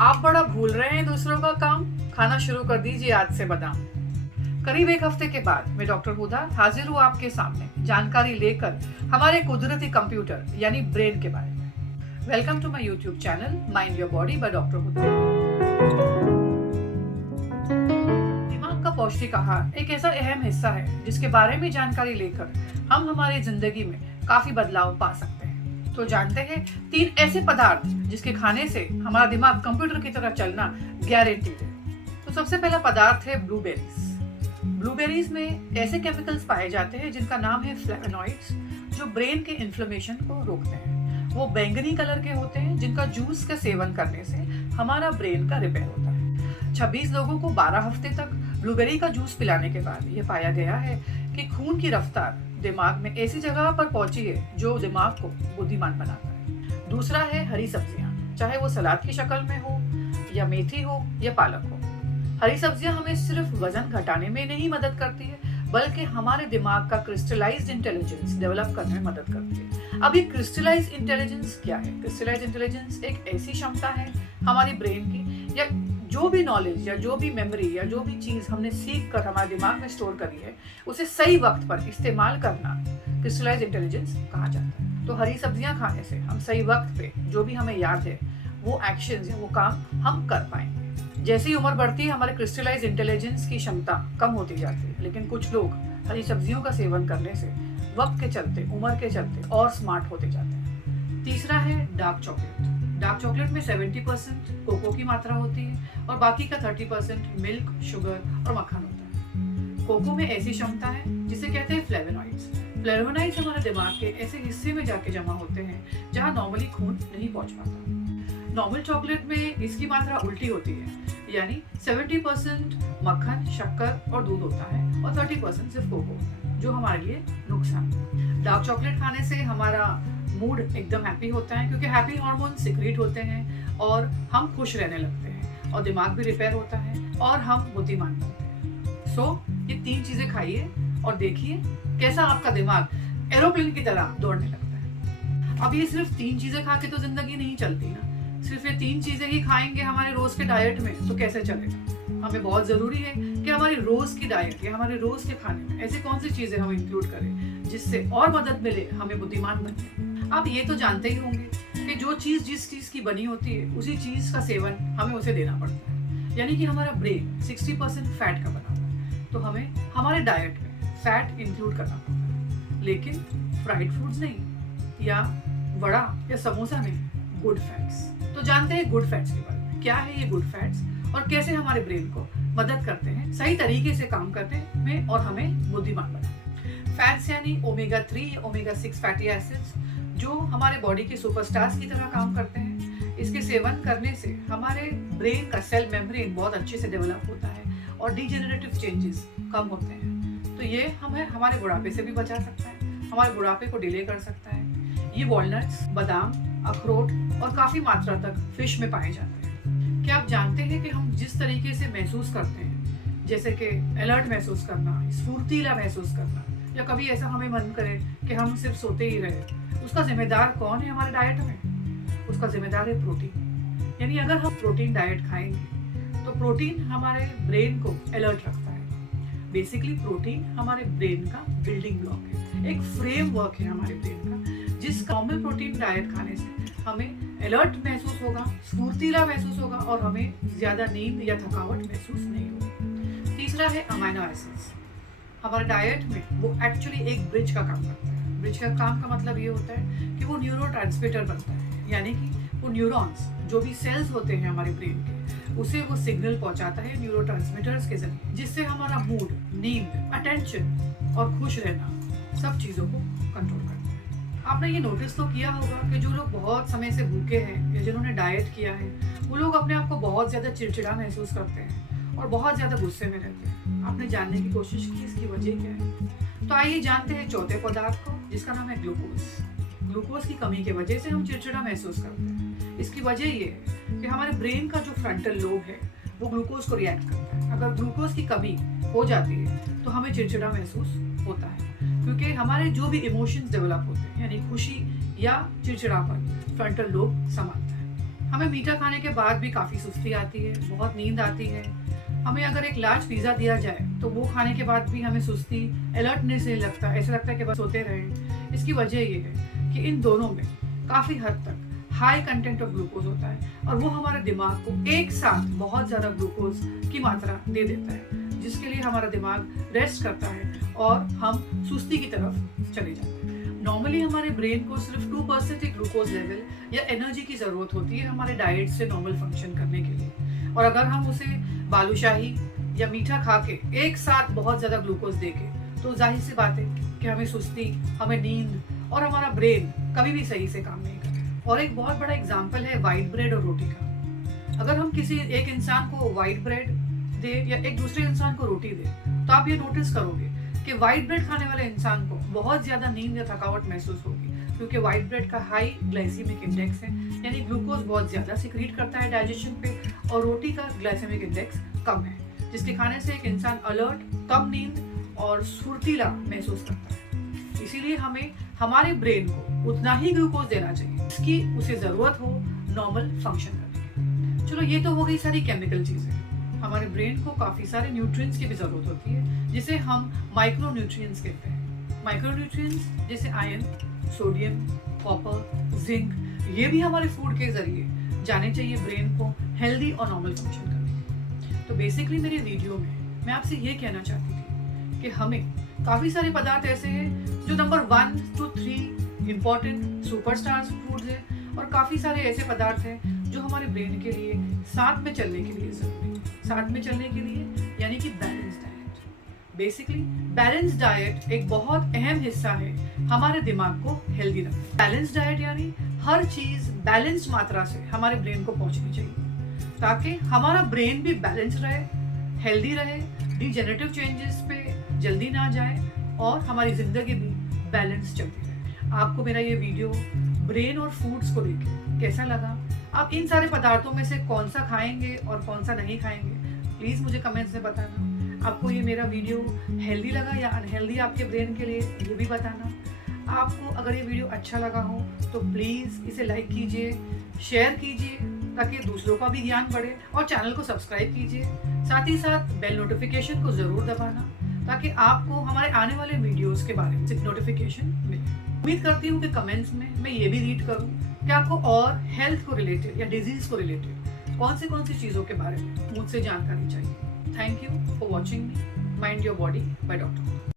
आप बड़ा भूल रहे हैं दूसरों का काम, खाना शुरू कर दीजिए आज से बादाम। करीब एक हफ्ते के बाद मैं डॉक्टर हुदा हाजिर हूँ आपके सामने जानकारी लेकर हमारे कुदरती कंप्यूटर यानी ब्रेन के बारे में। Welcome to my YouTube channel mind your body by doctor Huda. दिमाग का पौष्टिक आहार एक ऐसा अहम हिस्सा है जिसके बारे में जानकारी लेकर हम हमारी जिंदगी में काफी बदलाव पा सकते हैं। तो जानते हैं 3 ऐसे पदार्थ जिसके खाने से हमारा दिमाग कंप्यूटर की तरह चलना गारंटीड है। तो सबसे पहला पदार्थ है ब्लूबेरीज। ब्लूबेरीज में ऐसे केमिकल्स पाए जाते हैं जिनका नाम है फ्लेवोनॉइड्स, जो ब्रेन के इन्फ्लेमेशन को रोकते हैं। वो बैंगनी कलर के होते हैं जिनका जूस का सेवन करने से हमारा ब्रेन का रिपेयर होता है। 26 लोगों को 12 हफ्ते तक ब्लूबेरी का जूस पिलाने के बाद ये पाया गया है कि खून की रफ्तार दिमाग में ऐसी जगह पर पहुंची है जो दिमाग को बुद्धिमान बनाता है। दूसरा है हरी सब्जियां, चाहे वो सलाद की शक्ल में हो या मेथी हो या पालक हो। हरी सब्जियां हमें सिर्फ वजन घटाने में नहीं मदद करती है, बल्कि हमारे दिमाग का क्रिस्टलाइज्ड इंटेलिजेंस डेवलप करने में मदद करती है। अब ये क्रिस्टलाइज्ड इंटेलिजेंस क्या है? क्रिस्टलाइज्ड इंटेलिजेंस एक ऐसी क्षमता है हमारी ब्रेन की, या जो भी नॉलेज या जो भी मेमोरी या जो भी चीज हमने सीख कर हमारे दिमाग में स्टोर करी है, उसे सही वक्त पर इस्तेमाल करना क्रिस्टलाइज्ड इंटेलिजेंस कहा जाता है। तो हरी सब्जियां खाने से हम सही वक्त पे जो भी हमें याद है वो एक्शंस या वो काम हम कर पाएंगे। जैसे ही उम्र बढ़ती है हमारे क्रिस्टलाइज्ड इंटेलिजेंस की क्षमता कम होती जाती है, लेकिन कुछ लोग हरी सब्जियों का सेवन करने से वक्त के चलते, उम्र के चलते और स्मार्ट होते जाते हैं। तीसरा है डार्क चॉकलेट। डार्क चॉकलेट में 70% कोको की मात्रा होती है और बाकी का 30% मिल्क, शुगर और मक्खन होता है। कोको में ऐसी क्षमता है जिसे कहते हैं फ्लेवोनॉइड्स। फ्लेवोनॉइड्स हमारे दिमाग के ऐसे हिस्से में जाके जमा होते हैं जहाँ नॉर्मली खून नहीं पहुंच पाता। नॉर्मल चॉकलेट में इसकी मात्रा उल्टी होती है, यानी 70% मक्खन, शक्कर और दूध होता है और 30% सिर्फ कोको होता है, जो हमारे लिए नुकसान है। डार्क चॉकलेट खाने से हमारा मूड एकदम हैप्पी होता है, क्योंकि हैप्पी हार्मोन सिक्रीट होते हैं और हम खुश रहने लगते हैं और दिमाग भी रिपेयर होता है और हम बुद्धिमान बनते हैं। सो ये 3 चीजें खाइए और देखिए कैसा आपका दिमाग एरोप्लेन की तरह दौड़ने लगता है। अब ये सिर्फ 3 चीजें खा के तो जिंदगी नहीं चलती ना। सिर्फ ये 3 चीजें ही खाएंगे हमारे रोज के डाइट में तो कैसे चलेगा? हमें बहुत जरूरी है कि हमारी रोज की डाइट या हमारे रोज के खाने में ऐसी कौन सी चीजें हम इंक्लूड करें जिससे और मदद मिले हमें बुद्धिमान बनने। आप ये तो जानते ही होंगे कि जो चीज जिस चीज की बनी होती है उसी चीज का सेवन हमें उसे देना पड़ता है। यानी कि हमारा ब्रेन 60% फैट का बना हुआ है, तो हमें हमारे डाइट में फैट इंक्लूड करना पड़ता है, लेकिन फ्राइड फूड्स नहीं, या वड़ा या समोसा नहीं, गुड फैट्स। तो जानते हैं गुड फैट्स के बारे में। क्या है ये गुड फैट्स और कैसे हमारे ब्रेन को मदद करते हैं सही तरीके से काम करने में और हमें बुद्धिमान बनाते हैं। फैट्स यानी ओमेगा 3, ओमेगा 6 फैटी एसिड्स, जो हमारे बॉडी के सुपरस्टार्स की तरह काम करते हैं। इसके सेवन करने से हमारे ब्रेन का सेल मेम्ब्रेन बहुत अच्छे से डेवलप होता है और डिजेनरेटिव चेंजेस कम होते हैं। तो ये हमें हमारे बुढ़ापे से भी बचा सकता है, हमारे बुढ़ापे को डिले कर सकता है। ये वॉलनट्स, बादाम, अखरोट और काफी मात्रा तक फिश में पाए जाते हैं। क्या आप जानते हैं कि हम जिस तरीके से महसूस करते हैं, जैसे कि अलर्ट महसूस करना, स्फूर्तिला महसूस करना, या कभी ऐसा हमें मन करे कि हम सिर्फ सोते ही रहे, उसका जिम्मेदार कौन है हमारे डाइट में? उसका जिम्मेदार है प्रोटीन। यानी अगर हम प्रोटीन डाइट खाएंगे तो प्रोटीन हमारे ब्रेन को अलर्ट रखता है। बेसिकली प्रोटीन हमारे ब्रेन का बिल्डिंग ब्लॉक है, एक फ्रेमवर्क है हमारे ब्रेन का, जिस नॉर्मल प्रोटीन डाइट खाने से हमें अलर्ट महसूस होगा, स्फूर्तिला महसूस होगा और हमें ज्यादा नींद या थकावट महसूस नहीं होगी। तीसरा है अमीनो एसिड्स। हमारे डाइट में वो एक्चुअली एक ब्रिज का काम करता है। ब्रिज का काम का मतलब ये होता है कि वो न्यूरो ट्रांसमीटर बनता है, यानी कि वो न्यूरॉन्स जो भी सेल्स होते हैं हमारे ब्रेन के, उसे वो सिग्नल पहुंचाता है न्यूरो ट्रांसमीटर्स के जरिए, जिससे हमारा मूड, नींद, अटेंशन और खुश रहना सब चीज़ों को कंट्रोल करता है। आपने ये नोटिस तो किया होगा कि जो लोग बहुत समय से भूखे हैं या जिन्होंने डाइट किया है, वो लोग अपने आप को बहुत ज़्यादा चिड़चिड़ा महसूस करते हैं और बहुत ज़्यादा गुस्से में रहते हैं। आपने जानने की कोशिश की इसकी वजह क्या है? तो आइए जानते हैं चौथे पदार्थ को, जिसका नाम है ग्लूकोज। ग्लूकोज की कमी की वजह से हम चिड़चिड़ा महसूस करते हैं। इसकी वजह ये है कि हमारे ब्रेन का जो फ्रंटल लोब है वो ग्लूकोज को रिएक्ट करता है। अगर ग्लूकोज की कमी हो जाती है तो हमें चिड़चिड़ा महसूस होता है, क्योंकि हमारे जो भी इमोशंस डेवलप होते हैं, यानी खुशी या चिड़चिड़ापन, फ्रंटल लोब संभालता है। हमें मीठा खाने के बाद भी काफ़ी सुस्ती आती है, बहुत नींद आती है। हमें अगर एक लार्ज पिज़्ज़ा दिया जाए तो वो खाने के बाद भी हमें सुस्ती, अलर्टनेस नहीं लगता, ऐसा लगता है कि बस सोते रहें। इसकी वजह ये है कि इन दोनों में काफ़ी हद तक हाई कंटेंट ऑफ ग्लूकोज होता है और वो हमारे दिमाग को एक साथ बहुत ज़्यादा ग्लूकोज की मात्रा दे देता है, जिसके लिए हमारा दिमाग रेस्ट करता है और हम सुस्ती की तरफ चले जाते हैं। नॉर्मली हमारे ब्रेन को सिर्फ 2% ही ग्लूकोज लेवल या एनर्जी की ज़रूरत होती है हमारे डाइट से नॉर्मल फंक्शन करने के लिए, और अगर हम उसे बालूशाही या मीठा खा के एक साथ बहुत ज़्यादा ग्लूकोज दे के, तो जाहिर सी बात है कि हमें सुस्ती, हमें नींद और हमारा ब्रेन कभी भी सही से काम नहीं करेगा। और एक बहुत बड़ा एग्जाम्पल है वाइट ब्रेड और रोटी का। अगर हम किसी एक इंसान को वाइट ब्रेड दे या एक दूसरे इंसान को रोटी दे, तो आप ये नोटिस करोगे कि वाइट ब्रेड खाने वाले इंसान को बहुत ज़्यादा नींद या थकावट महसूस होगी, क्योंकि वाइट ब्रेड का हाई ग्लाइसेमिक इंडेक्स है, यानी ग्लूकोज बहुत ज़्यादा सिक्रीट करता है डाइजेशन पे, और रोटी का ग्लाइसेमिक इंडेक्स कम है, जिसके खाने से एक इंसान अलर्ट, कम नींद और फुर्तीला महसूस करता है। इसीलिए हमें हमारे ब्रेन को उतना ही ग्लूकोज देना चाहिए जिसकी उसे ज़रूरत हो नॉर्मल फंक्शन करने की। चलो, ये तो हो गई सारी केमिकल चीज़ें। हमारे ब्रेन को काफ़ी सारे न्यूट्रिएंट्स की भी ज़रूरत होती है, जिसे हम माइक्रो न्यूट्रिएंट्स कहते हैं। माइक्रो न्यूट्रिएंट्स जैसे आयरन, सोडियम, कॉपर, जिंक, ये भी हमारे फूड के जरिए जाने चाहिए ब्रेन को हेल्दी और नॉर्मल फंक्शन करने के। तो बेसिकली मेरे वीडियो में मैं आपसे ये कहना चाहती थी कि हमें काफ़ी सारे पदार्थ ऐसे हैं जो number 1 to 3 important superstars foods हैं, और काफ़ी सारे ऐसे पदार्थ हैं जो हमारे ब्रेन के लिए साथ में चलने के लिए ज़रूरी है। साथ में चलने के लिए यानी कि balance diet. Basically balance diet एक बहुत अहम हिस्सा है हमारे दिमाग को हेल्दी रखने। बैलेंस डाइट यानी हर चीज़ बैलेंस मात्रा से हमारे ब्रेन को पहुंचनी चाहिए, ताकि हमारा ब्रेन भी बैलेंस रहे, हेल्दी रहे, डिजेनरेटिव चेंजेस पे जल्दी ना जाए और हमारी ज़िंदगी भी बैलेंस चलती रहे। आपको मेरा ये वीडियो ब्रेन और फूड्स को लेकर कैसा लगा? आप इन सारे पदार्थों में से कौन सा खाएंगे और कौन सा नहीं खाएंगे, प्लीज़ मुझे कमेंट्स में बताना। आपको ये मेरा वीडियो हेल्दी लगा या अनहेल्दी आपके ब्रेन के लिए, ये भी बताना। आपको अगर ये वीडियो अच्छा लगा हो तो प्लीज़ इसे लाइक कीजिए, शेयर कीजिए, ताकि दूसरों का भी ज्ञान बढ़े, और चैनल को सब्सक्राइब कीजिए। साथ ही साथ बेल नोटिफिकेशन को ज़रूर दबाना, ताकि आपको हमारे आने वाले वीडियोस के बारे में नोटिफिकेशन मिले। उम्मीद करती हूँ कि कमेंट्स में मैं ये भी रीड करूँ कि आपको और हेल्थ को रिलेटेड या डिजीज़ को रिलेटेड कौन सी चीज़ों के बारे में मुझसे जानकारी चाहिए। Thank you for watching me. Mind your body by doctor.